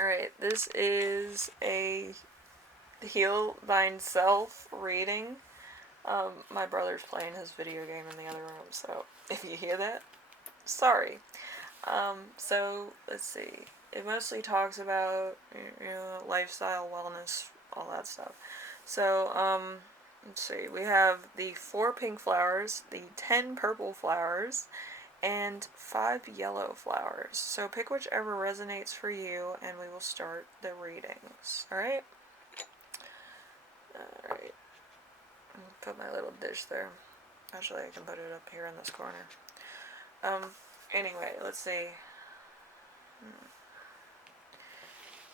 Alright, this is a Heal Thyself reading. My brother's playing his video game in the other room, so if you hear that, sorry. So let's see. It mostly talks about, lifestyle, wellness, all that stuff. So, let's see. We have the 4 pink flowers, the 10 purple flowers, and 5 yellow flowers. So pick whichever resonates for you, and we will start the readings. Alright? Alright. Put my little dish there. Actually, I can put it up here in this corner. Anyway, let's see.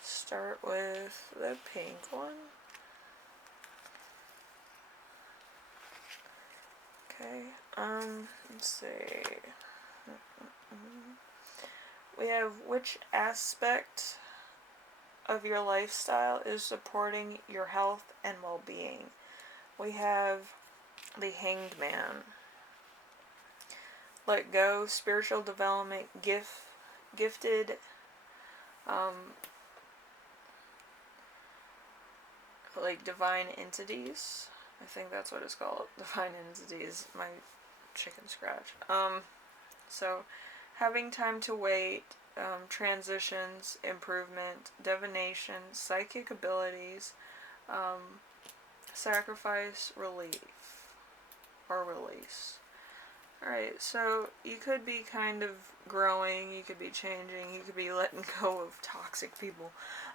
Start with the pink one. Okay, let's see. We have which aspect of your lifestyle is supporting your health and well-being. We have the Hanged Man. Let go, spiritual development, gifted, like divine entities. I think that's what it's called. Divine entities. My chicken scratch. So having time to wait, transitions, improvement, divination, psychic abilities, sacrifice, relief, or release. Alright, so you could be kind of growing, you could be changing, you could be letting go of toxic people,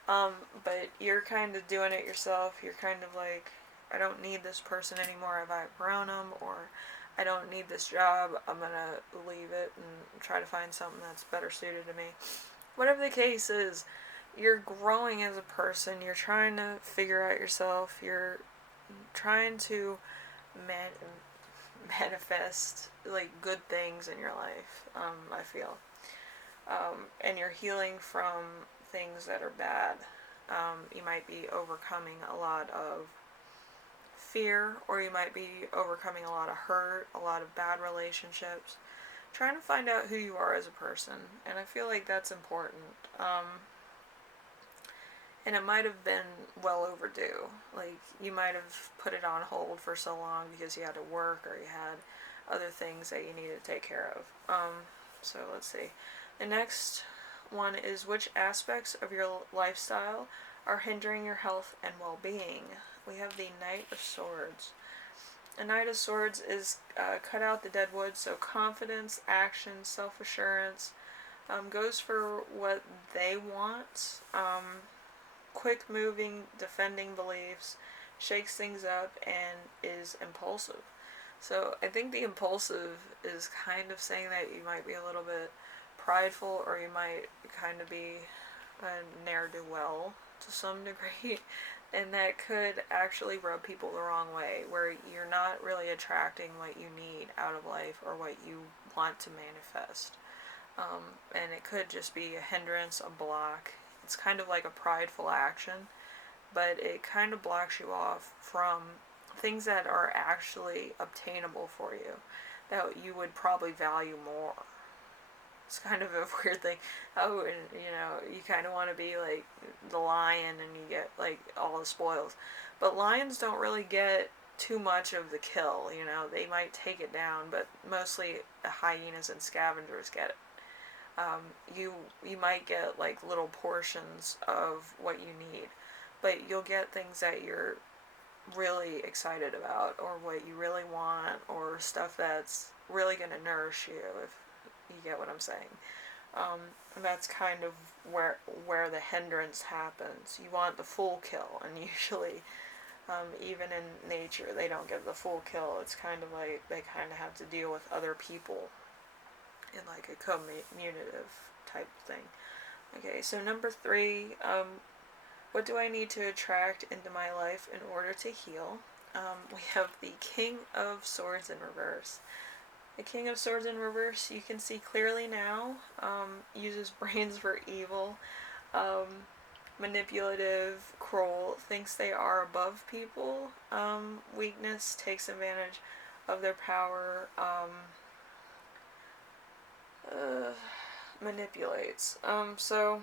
but you're kind of doing it yourself. You're kind of like, I don't need this person anymore, I've outgrown them, or I don't need this job, I'm gonna leave it and try to find something that's better suited to me. Whatever the case is, you're growing as a person, you're trying to figure out yourself, you're trying to manifest like good things in your life, I feel. And you're healing from things that are bad. You might be overcoming a lot of fear, or you might be overcoming a lot of hurt, a lot of bad relationships, trying to find out who you are as a person, and I feel like that's important. And it might have been well overdue. Like, you might have put it on hold for so long because you had to work or you had other things that you needed to take care of. So let's see. The next one is which aspects of your lifestyle are hindering your health and well-being. We have the Knight of Swords. A Knight of Swords is cut out the dead wood, so confidence, action, self-assurance, goes for what they want, quick moving, defending beliefs, shakes things up, and is impulsive. So I think the impulsive is kind of saying that you might be a little bit prideful, or you might kind of be a ne'er-do-well to some degree, and that could actually rub people the wrong way, where you're not really attracting what you need out of life or what you want to manifest. And it could just be a hindrance, a block. It's kind of like a prideful action, but it kind of blocks you off from things that are actually obtainable for you, that you would probably value more. It's kind of a weird thing. Oh, and you kind of want to be like the lion and you get like all the spoils. But lions don't really get too much of the kill, they might take it down, but mostly the hyenas and scavengers get it. You might get like little portions of what you need, but you'll get things that you're really excited about, or what you really want, or stuff that's really going to nourish you, if you get what I'm saying. And that's kind of where the hindrance happens. You want the full kill, and usually, even in nature, they don't get the full kill. It's kind of like they kind of have to deal with other people in like a communicative type thing. Okay, so number 3, what do I need to attract into my life in order to heal? We have the King of Swords in reverse. The King of Swords in reverse, you can see clearly now, uses brains for evil, manipulative, cruel, thinks they are above people, weakness, takes advantage of their power, manipulates. So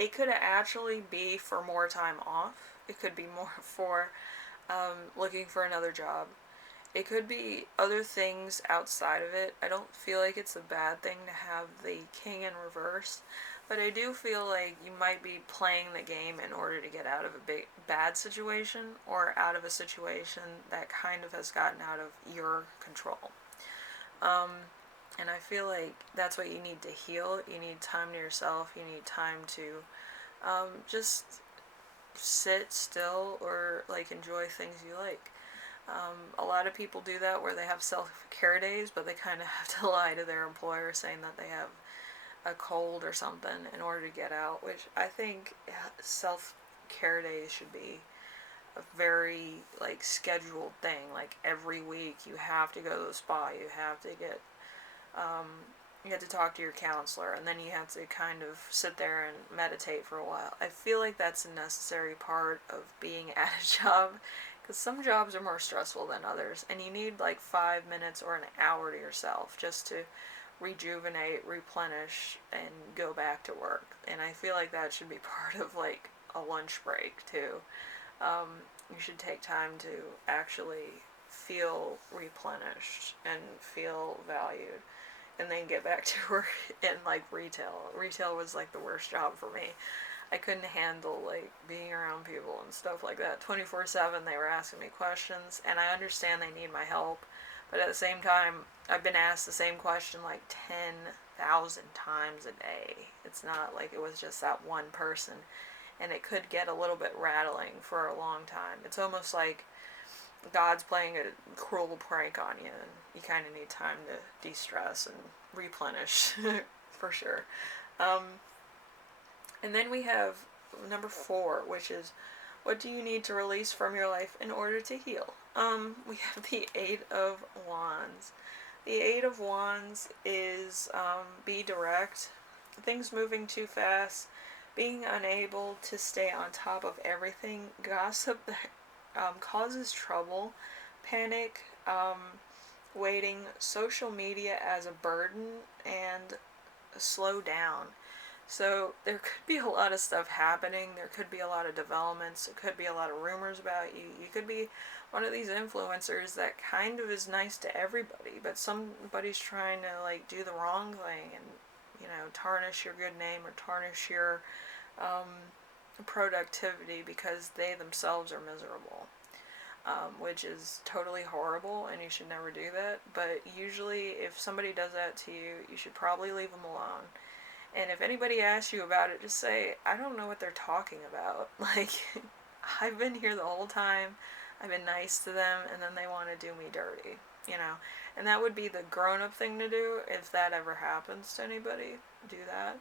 it could actually be for more time off. It could be more for looking for another job. It could be other things outside of it. I don't feel like it's a bad thing to have the king in reverse, but I do feel like you might be playing the game in order to get out of a bad situation, or out of a situation that kind of has gotten out of your control. Um, and I feel like that's what you need to heal. You need time to yourself. You need time to just sit still, or like enjoy things you like. A lot of people do that where they have self-care days, but they kind of have to lie to their employer saying that they have a cold or something in order to get out, which I think self-care days should be a very like scheduled thing. Like every week you have to go to the spa, you have to get um, you have to talk to your counselor, and then you have to kind of sit there and meditate for a while. I feel like that's a necessary part of being at a job, because some jobs are more stressful than others, and you need like 5 minutes or an hour to yourself just to rejuvenate, replenish, and go back to work. And I feel like that should be part of like a lunch break too. You should take time to actually feel replenished and feel valued, and then get back to work in like retail. Retail was like the worst job for me. I couldn't handle like being around people and stuff like that 24/7. They were asking me questions, and I understand they need my help, but at the same time, I've been asked the same question like 10,000 times a day. It's not like it was just that one person, and it could get a little bit rattling for a long time. It's almost like God's playing a cruel prank on you, and you kind of need time to de-stress and replenish for sure. Um, and then we have number 4, which is, what do you need to release from your life in order to heal? We have the 8 of Wands. The 8 of Wands is be direct, things moving too fast, being unable to stay on top of everything, gossip that causes trouble, panic, waiting, social media as a burden, and slow down. So there could be a lot of stuff happening. There could be a lot of developments. There could be a lot of rumors about you. You could be one of these influencers that kind of is nice to everybody, but somebody's trying to like do the wrong thing and, you know, tarnish your good name or tarnish your productivity because they themselves are miserable. Which is totally horrible, and you should never do that. But usually if somebody does that to you, you should probably leave them alone. And if anybody asks you about it, just say, I don't know what they're talking about. Like, I've been here the whole time, I've been nice to them, and then they want to do me dirty, you know. And that would be the grown-up thing to do if that ever happens to anybody. Do that.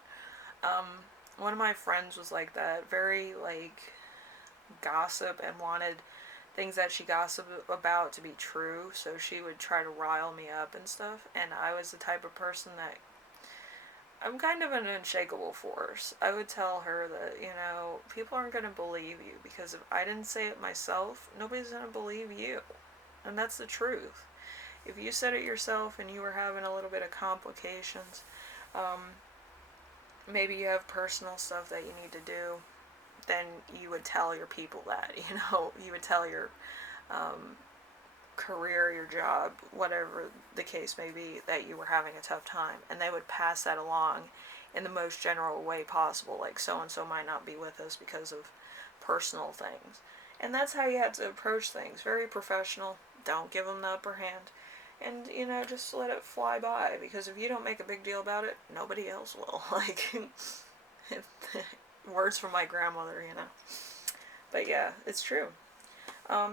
One of my friends was like that, very like gossip, and wanted things that she gossiped about to be true, so she would try to rile me up and stuff. And I was the type of person that, I'm kind of an unshakable force. I would tell her that, you know, people aren't going to believe you, because if I didn't say it myself, nobody's going to believe you. And that's the truth. If you said it yourself and you were having a little bit of complications, maybe you have personal stuff that you need to do, then you would tell your people that, you know, you would tell your career, your job, whatever the case may be, that you were having a tough time, and they would pass that along in the most general way possible, like so and so might not be with us because of personal things. And that's how you have to approach things, very professional. Don't give them the upper hand, and, you know, just let it fly by, because if you don't make a big deal about it, nobody else will. Like, words from my grandmother, you know. But yeah, it's true.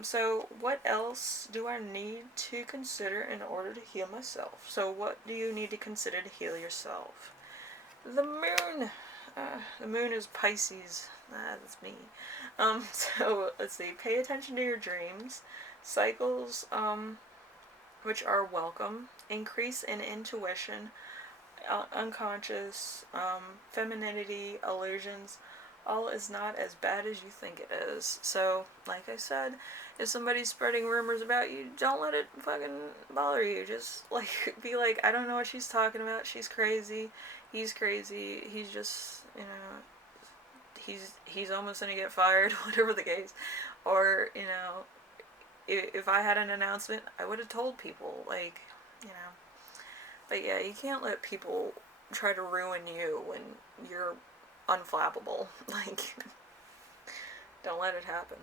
So what else do I need to consider in order to heal myself? So what do you need to consider to heal yourself? The moon. The moon is Pisces. That's me. So let's see. Pay attention to your dreams. Cycles, which are welcome. Increase in intuition. Unconscious, femininity, illusions. All is not as bad as you think it is. So, like I said, if somebody's spreading rumors about you, don't let it fucking bother you. Just, like, be like, I don't know what she's talking about. She's crazy. He's crazy. He's just, you know, he's almost gonna get fired, whatever the case. Or, you know, if I had an announcement, I would have told people, like, you know. But yeah, you can't let people try to ruin you when you're unflappable. Like, don't let it happen.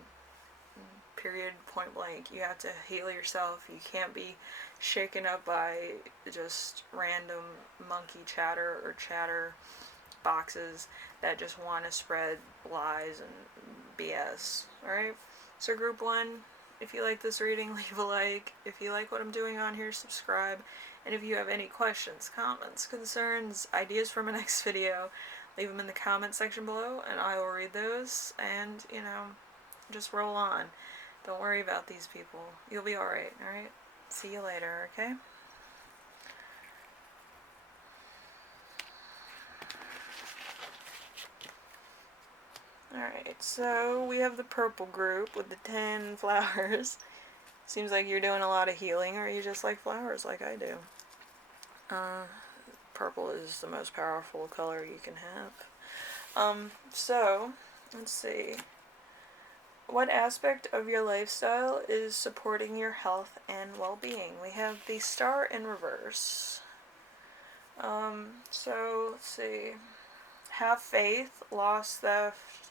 Period, point blank. You have to heal yourself. You can't be shaken up by just random monkey chatter or chatter boxes that just want to spread lies and BS. Alright? So, group one, if you like this reading, leave a like. If you like what I'm doing on here, subscribe. And if you have any questions, comments, concerns, ideas for my next video, leave them in the comment section below and I will read those and, you know, just roll on. Don't worry about these people. You'll be alright, alright? See you later, okay? Alright, so we have the purple group with the 10 flowers. Seems like you're doing a lot of healing, or you just like flowers like I do. Purple is the most powerful color you can have. So, let's see. What aspect of your lifestyle is supporting your health and well-being? We have the star in reverse. So, let's see. Have faith, loss, theft,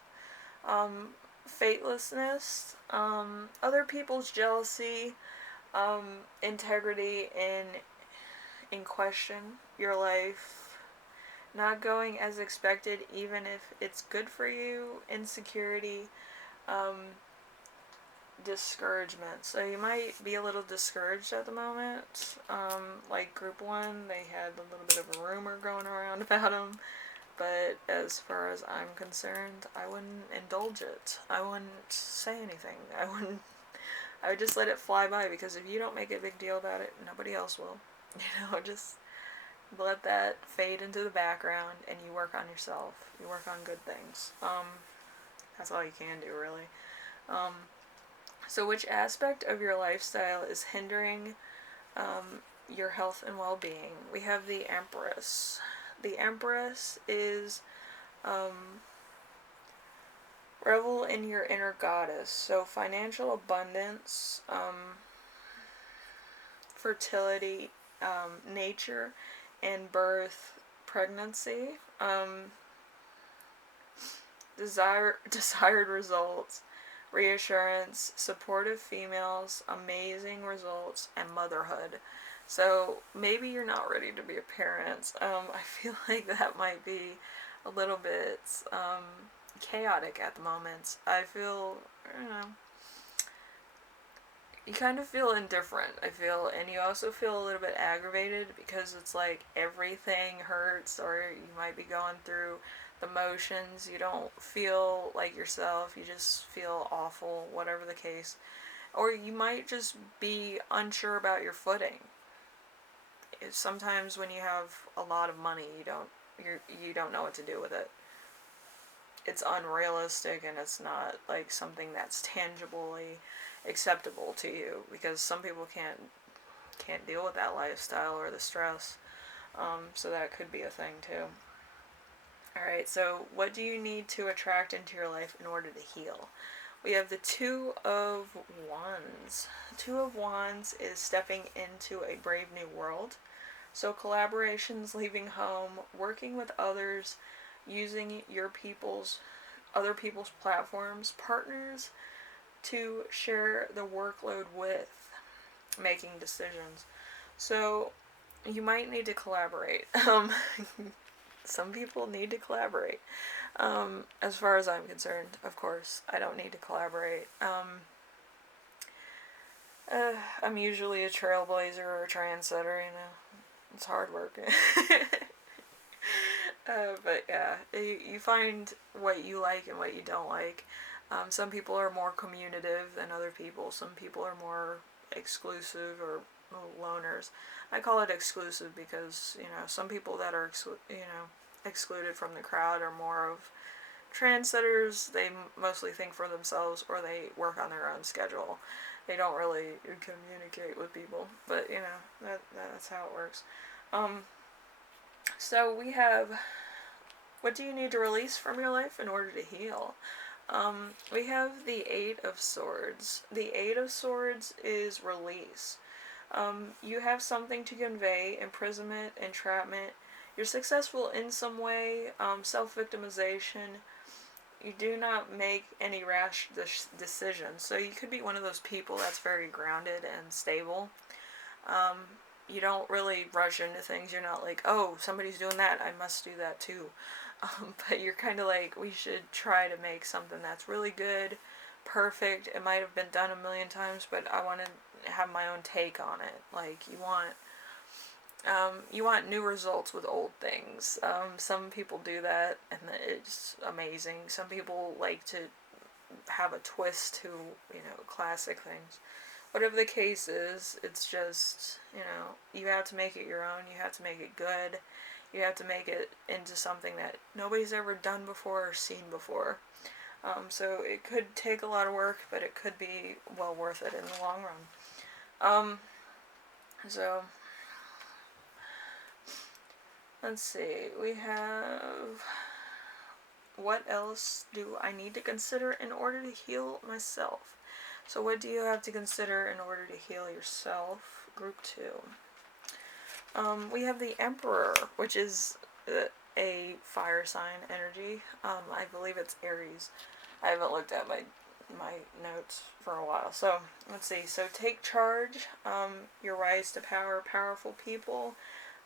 fatelessness, other people's jealousy, integrity in question, your life, not going as expected even if it's good for you, insecurity, discouragement. So you might be a little discouraged at the moment. Like group one, they had a little bit of a rumor going around about them. But as far as I'm concerned, I wouldn't indulge it. I wouldn't say anything. I would just let it fly by, because if you don't make a big deal about it, nobody else will. You know, just let that fade into the background and you work on yourself. You work on good things. That's all you can do, really. So which aspect of your lifestyle is hindering your health and well-being? We have the Empress. The Empress is revel in your inner goddess. So financial abundance, fertility, nature and birth, pregnancy, desired results, reassurance, supportive females, amazing results, and motherhood. So maybe you're not ready to be a parent. I feel like that might be a little bit chaotic at the moment. I feel, I don't know, you kind of feel indifferent, I feel, and you also feel a little bit aggravated because it's like everything hurts, or you might be going through the motions. You don't feel like yourself, you just feel awful, whatever the case. Or you might just be unsure about your footing. Sometimes when you have a lot of money, you don't know what to do with it. It's unrealistic, and it's not like something that's tangibly acceptable to you, because some people can't deal with that lifestyle or the stress. So that could be a thing too. Alright, so what do you need to attract into your life in order to heal? We have the Two of Wands. The Two of Wands is stepping into a brave new world. So collaborations, leaving home, working with others, using other people's platforms, partners to share the workload with, making decisions. So you might need to collaborate. Some people need to collaborate. As far as I'm concerned, of course, I don't need to collaborate. I'm usually a trailblazer or a trendsetter, you know. It's hard work. But yeah, you find what you like and what you don't like. Some people are more communicative than other people. Some people are more exclusive or loners. I call it exclusive because, you know, some people that are excluded from the crowd are more of trendsetters. They mostly think for themselves, or they work on their own schedule. They don't really communicate with people, but you know, that's how it works. So we have What do you need to release from your life in order to heal? We have the Eight of Swords. The Eight of Swords is release. You have something to convey, imprisonment, entrapment. You're successful in some way, self-victimization. You do not make any rash decisions. So you could be one of those people that's very grounded and stable. Um, you don't really rush into things. You're not like, oh, somebody's doing that, I must do that too. But you're kind of like, we should try to make something that's really good, perfect. It might have been done a million times, but I want to have my own take on it. Like, you want new results with old things. Some people do that, and it's amazing. Some people like to have a twist to, classic things. Whatever the case is, it's just, you have to make it your own. You have to make it good. You have to make it into something that nobody's ever done before or seen before. So it could take a lot of work, but it could be well worth it in the long run. So let's see. We have, what else do I need to consider in order to heal myself? So what do you have to consider in order to heal yourself? Group 2. We have the Emperor, which is a fire sign energy. I believe it's Aries. I haven't looked at my notes for a while. So let's see. So take charge. Your rise to power. Powerful people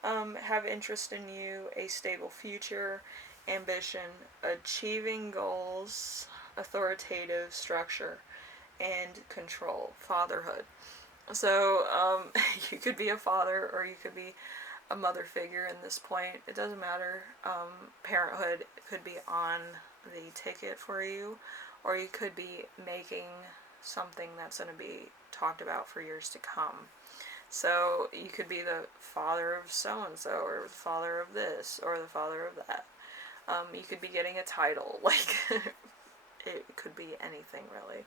have interest in you. A stable future. Ambition. Achieving goals. Authoritative structure. And control. Fatherhood. So you could be a father, or you could be a mother figure in this point. It doesn't matter. Parenthood could be on the ticket for you, or you could be making something that's going to be talked about for years to come. So you could be the father of so-and-so, or the father of this, or the father of that. You could be getting a title. Like, it could be anything, really.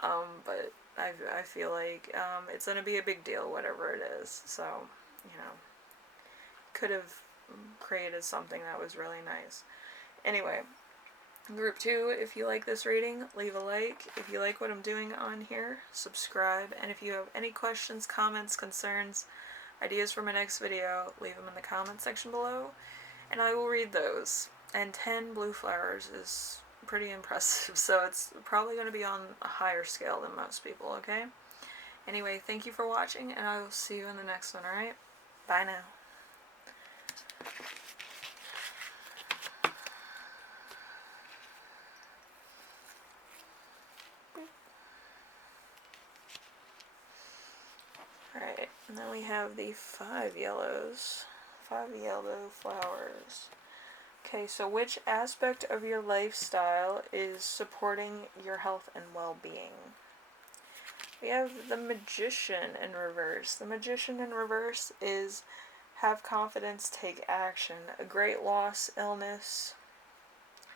But I feel like it's going to be a big deal, whatever it is. So, could have created something that was really nice. Anyway, group 2, if you like this reading, leave a like. If you like what I'm doing on here, subscribe. And if you have any questions, comments, concerns, ideas for my next video, leave them in the comment section below, and I will read those. And 10 blue flowers is pretty impressive, so it's probably going to be on a higher scale than most people, okay? Anyway, thank you for watching, and I will see you in the next one, alright? Bye now. Alright, and then we have the 5 yellows. 5 yellow flowers. Okay, so which aspect of your lifestyle is supporting your health and well-being? We have the Magician in reverse. The Magician in reverse is have confidence, take action. A great loss, illness,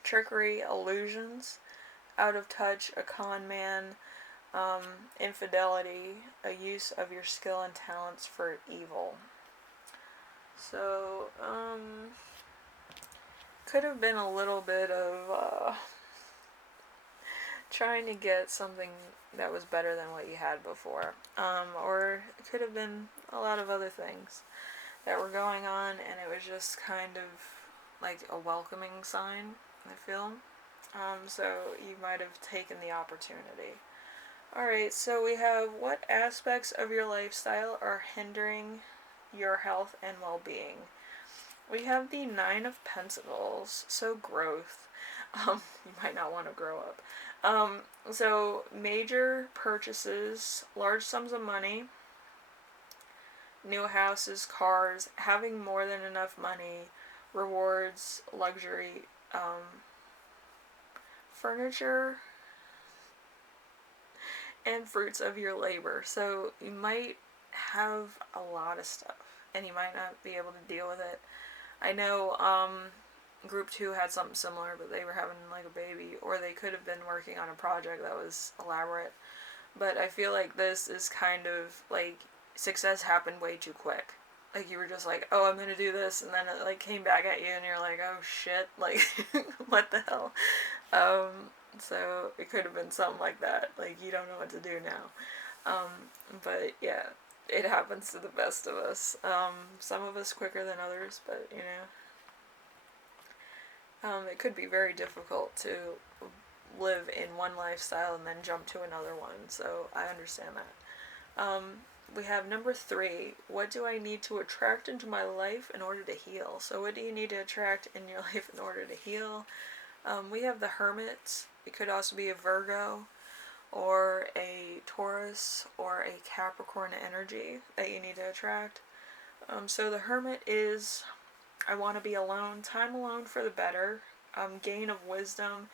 trickery, illusions, out of touch, a con man, infidelity, a use of your skill and talents for evil. So, could have been a little bit of trying to get something that was better than what you had before. Or it could have been a lot of other things that were going on, and it was just kind of like a welcoming sign, I feel. So you might have taken the opportunity. Alright, so we have, what aspects of your lifestyle are hindering your health and well-being? We have the 9 of Pentacles, so growth. You might not want to grow up. So major purchases, large sums of money, new houses, cars, having more than enough money, rewards, luxury, furniture, and fruits of your labor. So you might have a lot of stuff, and you might not be able to deal with it. I know group 2 had something similar, but they were having like a baby, or they could have been working on a project that was elaborate. But I feel like this is kind of like success happened way too quick. Like you were just like, oh, I'm gonna do this, and then it like came back at you, and you're like, oh shit, like what the hell? So it could have been something like that. Like you don't know what to do now. But yeah, it happens to the best of us. Some of us quicker than others, but you know, it could be very difficult to live in one lifestyle and then jump to another one. So I understand that. We have number 3. What do I need to attract into my life in order to heal? So what do you need to attract in your life in order to heal? We have the Hermit. It could also be a Virgo or a Taurus or a Capricorn energy that you need to attract. So the Hermit is, I want to be alone, time alone for the better, gain of wisdom,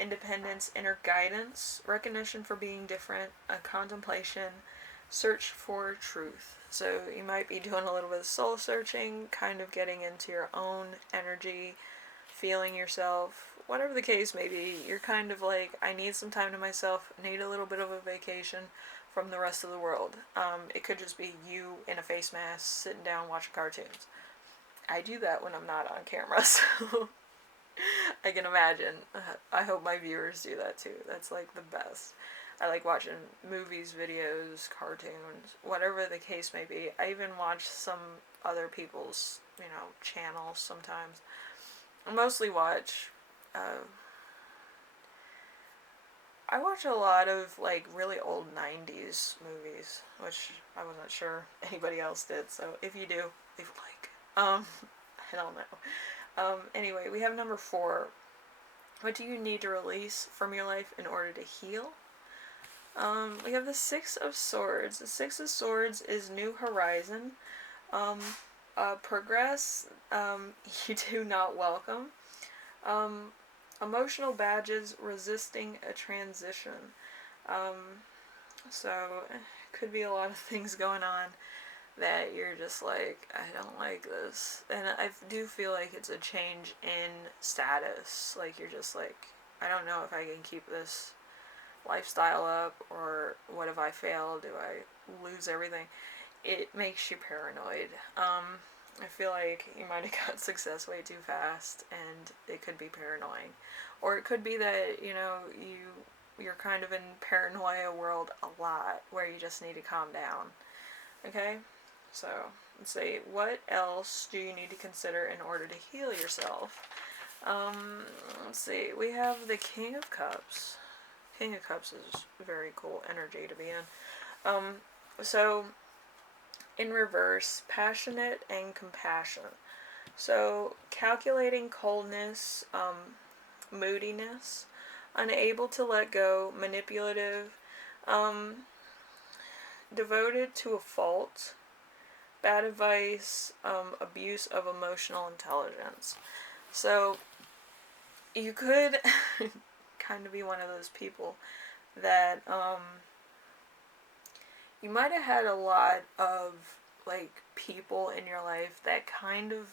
independence, inner guidance, recognition for being different, a contemplation, search for truth. So you might be doing a little bit of soul searching, kind of getting into your own energy, feeling yourself, whatever the case may be. You're kind of like, I need some time to myself, need a little bit of a vacation from the rest of the world. It could just be you in a face mask sitting down watching cartoons. I do that when I'm not on camera, so I can imagine. I hope my viewers do that too. That's like the best. I like watching movies, videos, cartoons, whatever the case may be. I even watch some other people's, channels sometimes. I mostly watch, I watch a lot of like really old 90s movies, which I wasn't sure anybody else did, so if you do, leave a like. I don't know. Anyway, we have number 4. What do you need to release from your life in order to heal? We have the 6 of Swords. The 6 of Swords is New Horizon. Progress you do not welcome. Emotional badges resisting a transition. So, could be a lot of things going on that you're just like, I don't like this. And I do feel like it's a change in status. Like, you're just like, I don't know if I can keep this lifestyle up, or what if I fail? Do I lose everything? It makes you paranoid. I feel like you might have got success way too fast, and it could be paranoid. Or it could be that, you're kind of in paranoia world a lot, where you just need to calm down. Okay? So, let's see, what else do you need to consider in order to heal yourself? Let's see, we have the King of Cups. King of Cups is a very cool energy to be in. So, in reverse, passionate and compassion. So, calculating coldness, moodiness, unable to let go, manipulative, devoted to a fault, bad advice, abuse of emotional intelligence. So, you could kind of be one of those people that, you might have had a lot of, like, people in your life that kind of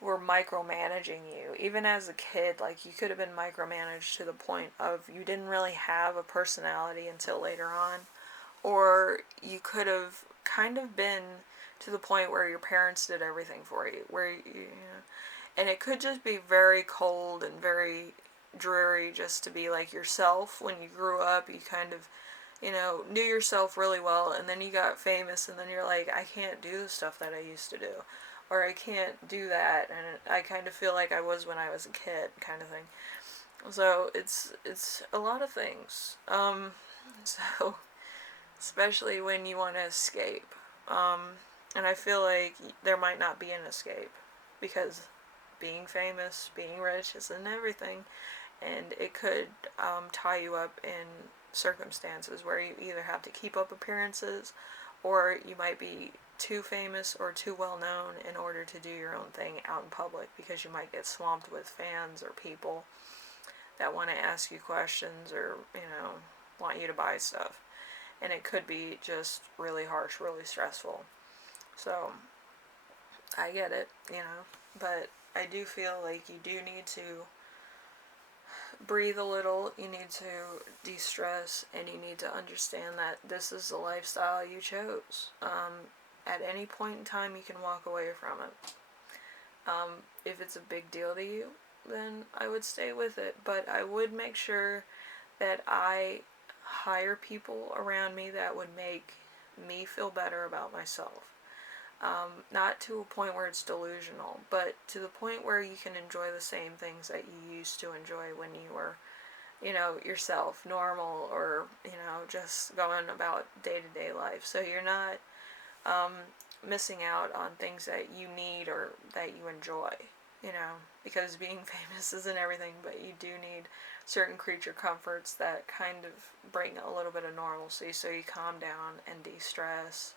were micromanaging you. Even as a kid, like, you could have been micromanaged to the point of you didn't really have a personality until later on. Or you could have kind of been to the point where your parents did everything for you. And it could just be very cold and very dreary just to be like yourself. When you grew up, you kind of, knew yourself really well, and then you got famous, and then you're like, I can't do the stuff that I used to do, or I can't do that, and I kind of feel like I was when I was a kid, kind of thing. So it's a lot of things. So especially when you want to escape, and I feel like there might not be an escape, because being famous, being rich isn't everything, and it could tie you up in circumstances where you either have to keep up appearances, or you might be too famous or too well known in order to do your own thing out in public, because you might get swamped with fans or people that want to ask you questions, or want you to buy stuff, and it could be just really harsh, really stressful. So I get it, but I do feel like you do need to breathe a little, you need to de-stress, and you need to understand that this is the lifestyle you chose. At any point in time, you can walk away from it. If it's a big deal to you, then I would stay with it. But I would make sure that I hire people around me that would make me feel better about myself. Not to a point where it's delusional, but to the point where you can enjoy the same things that you used to enjoy when you were, yourself, normal, or, just going about day-to-day life. So you're not missing out on things that you need or that you enjoy, because being famous isn't everything, but you do need certain creature comforts that kind of bring a little bit of normalcy, so you calm down and de-stress,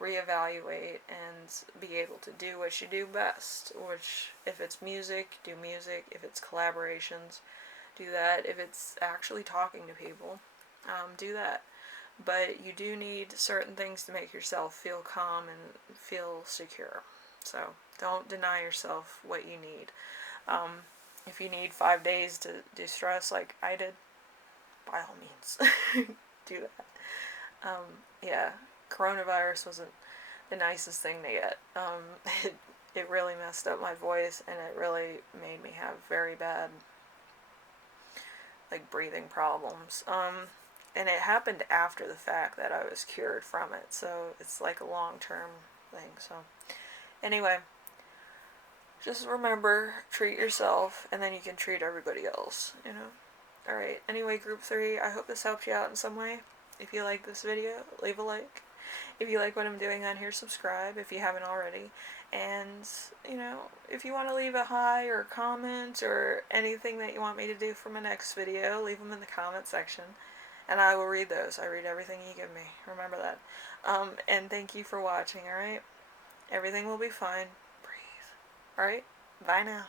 reevaluate, and be able to do what you do best, which, if it's music, do music. If it's collaborations, do that. If it's actually talking to people, do that. But you do need certain things to make yourself feel calm and feel secure. So don't deny yourself what you need. If you need 5 days to de-stress like I did, by all means, do that. Yeah, coronavirus wasn't the nicest thing to get. It really messed up my voice, and it really made me have very bad, breathing problems. And it happened after the fact that I was cured from it, so it's like a long-term thing. So anyway, just remember, treat yourself, and then you can treat everybody else, Alright, anyway, group 3, I hope this helped you out in some way. If you like this video, leave a like. If you like what I'm doing on here, subscribe if you haven't already. And, if you want to leave a hi or a comment or anything that you want me to do for my next video, leave them in the comment section. And I will read those. I read everything you give me. Remember that. And thank you for watching, alright? Everything will be fine. Breathe. Alright? Bye now.